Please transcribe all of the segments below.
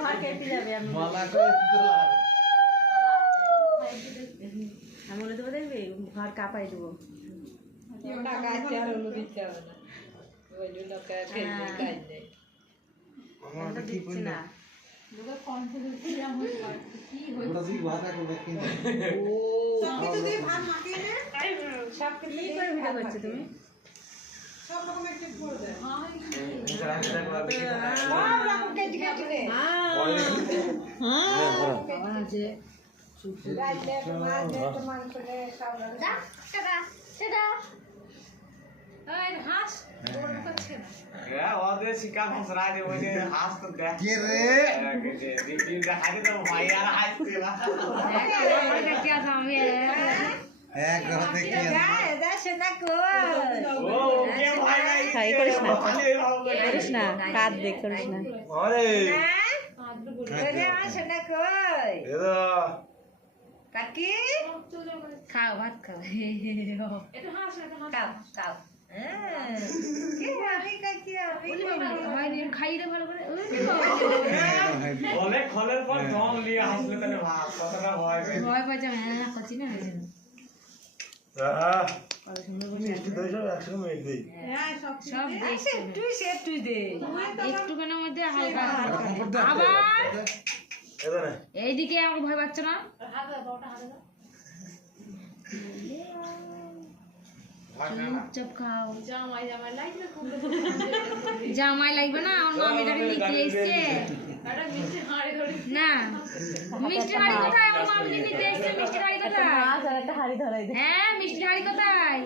ঘর কেটে যাবে আমি বলে দেবো দেখবি ঘর কাঁপাই দেবো দিচ্ছি না তুমি করিস না কাঁদ দেখ করিস না কাকি খাও ভাত খাও খাইলে ভালো করে ভয় পাইছে হ্যাঁ করছি না একটুখানের মধ্যে হালকা আবার এইদিকে আমাকে ভয় পাচ্ছ না চুপচাপ খাও জামাই লাগবে না আমার মামিটাকে নিতে এসছে না মিষ্টি হাড়ি কোথায় আমার মামিকে নিতে এসছে মিষ্টি হাড়ি কোথায় হ্যাঁ মিষ্টি হাড়ি কোথায়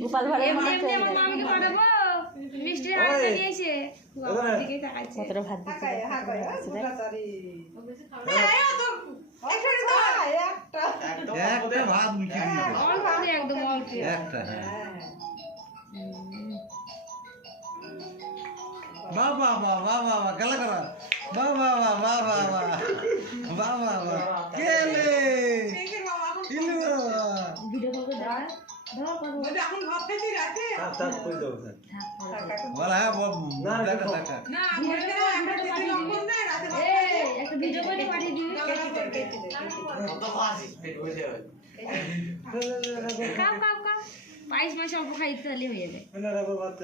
গোপাল ভাড়া এমনি এমনি আমার মামিকে পাঠাবো মিষ্টি হাড়ি নিয়ে এসে দিকে তাকাচ্ছে কতটা ভাত দিচ্ছে একটা ভাত মুখে অল্প একদম অল্প একটা বাবা বাবা বাবা খেলা করা বাবা বাবা বাবা বাবা বাবা কেলে ইলু ভিডিও করে দাও দাও করো এখন ভাত খেতে রাতে তাক কই দাও বলা হ্যাঁ না টাকা না আমরা দিদি নম্বর না রাতে এই একটা ভিডিও করে পাঠিয়ে দিবি কত ফাসি পেট হয়ে যাবে কাম কাম কাম 22 মাস অল্প খাইতে তাহলে হয়ে যাবে না রাখো ভাত